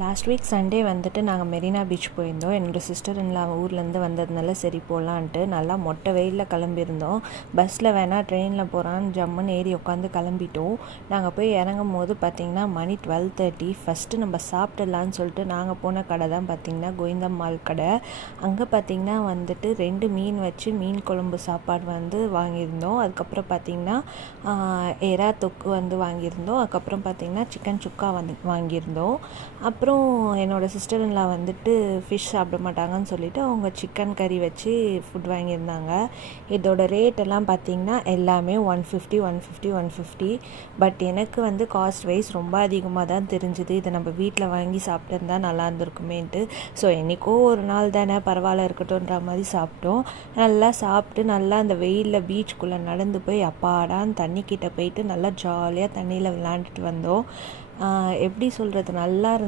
Last week Sunday வந்துட்டு நாங்கள் Marina beach போயிருந்தோம். என்னோடய சிஸ்டர் இன்லா ஊர்லேருந்து வந்ததுனால சரி போகலான்ட்டு நல்லா மொட்டை வெயிலில் கிளம்பியிருந்தோம். பஸ்ஸில் வேணால் ட்ரெயினில் போகிறான்னு ஜம்முன்னு ஏறி உட்காந்து கிளம்பிட்டோம். நாங்கள் போய் இறங்கும் போது பார்த்திங்கன்னா மணி 12:30. ஃபஸ்ட்டு நம்ம சாப்பிடலான்னு சொல்லிட்டு நாங்கள் போன கடை தான் பார்த்திங்கன்னா கோவிந்தம்மாள் கடை. அங்கே பார்த்திங்கன்னா வந்துட்டு 2 மீன் வச்சு மீன் குழம்பு சாப்பாடு வந்து வாங்கியிருந்தோம். அதுக்கப்புறம் பார்த்திங்கன்னா எறா தொக்கு வந்து வாங்கியிருந்தோம். அதுக்கப்புறம் பார்த்திங்கன்னா சிக்கன் சுக்கா வந்து வாங்கியிருந்தோம். அப்புறம் என்னோடய சிஸ்டர் இன்லா வந்துட்டு ஃபிஷ் சாப்பிட மாட்டாங்கன்னு சொல்லிவிட்டு அவங்க சிக்கன் கறி வச்சு ஃபுட் வாங்கியிருந்தாங்க. இதோட ரேட் எல்லாம் பார்த்திங்கன்னா எல்லாமே 150. பட் எனக்கு வந்து காஸ்ட் வைஸ் ரொம்ப அதிகமாக தான் தெரிஞ்சுது. இதை நம்ம வீட்டில் வாங்கி சாப்பிட்டுருந்தா நல்லா இருந்திருக்குமேன்ட்டு. ஸோ என்றைக்கோ ஒரு நாள் தானே பரவாயில்ல இருக்கட்டும்ன்ற மாதிரி சாப்பிட்டோம். நல்லா சாப்பிட்டு நல்லா அந்த வெயிலில் பீச்சுக்குள்ளே நடந்து போய் அப்பாடான்னு தண்ணிக்கிட்ட போயிட்டு நல்லா ஜாலியாக தண்ணியில் விளாண்டுட்டு வந்தோம். எப்படி சொல்கிறது, நல்லா